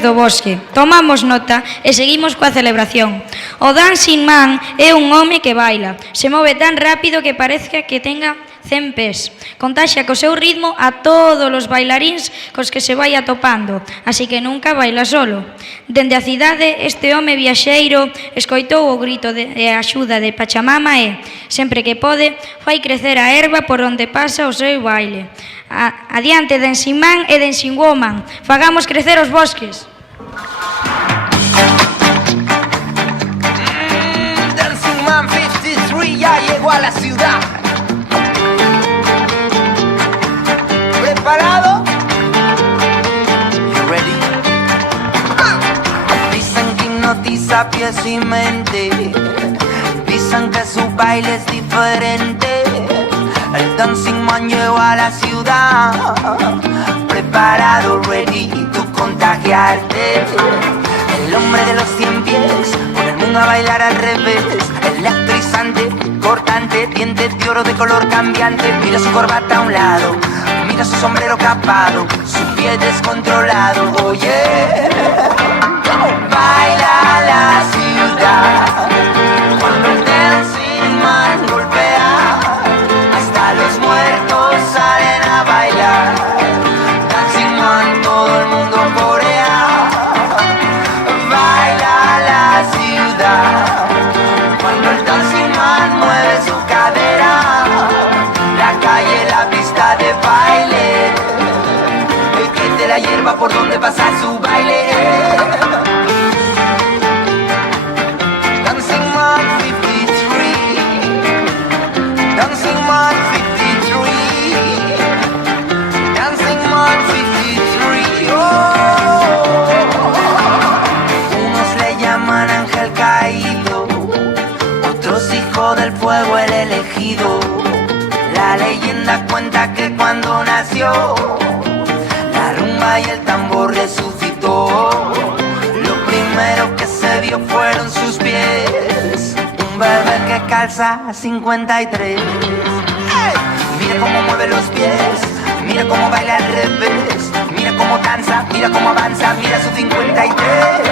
Héroes do Bosque. Tomamos nota e seguimos coa celebración. O Dancing Man é un home que baila. Se move tan rápido que parece que tenga 100 pés. Contaxia co seu ritmo a todos os bailaríns cos que se vai atopando, así que nunca baila solo. Dende a cidade, este home viaxeiro escoitou o grito de axuda de Pachamama e, sempre que pode, fai crecer a erva por onde pasa o seu baile. Adiante, Dancing Man e Dancing Woman, fagamos crecer os bosques. Dancing Man 53 ya llegó a la ciudad. ¿Preparado? You ready? Dicen que hipnotiza pies y mente. Dicen que su baile es diferente. El Dancing Man llegó a la ciudad. Preparado, ready, tú contagiarte. El hombre de los 100 pies, con el mundo a bailar al revés. Electrizante, cortante, dientes de oro de color cambiante. Mira su corbata a un lado, mira su sombrero capado, su pie descontrolado. Oye, baila la ciudad cuando el Dancing Man golpea. Hasta los muertos salen a bailar. Dancing Man, todo el mundo corea. Baila la ciudad cuando el Dancing Man mueve su cadera. La calle, la pista de baile, el que de la hierba por donde pasa su baile. Dancing Man 53, Dancing Man 53, Dancing Man 53. Unos le llaman ángel caído, otros hijo del fuego el elegido. La leyenda cuenta que cuando nació, la rumba y el tambor resucitó. Lo primero que se vio fueron sus pies, un bebé que calza 53. ¡Hey! Mira cómo mueve los pies, mira cómo baila al revés, mira cómo danza, mira cómo avanza, mira su 53.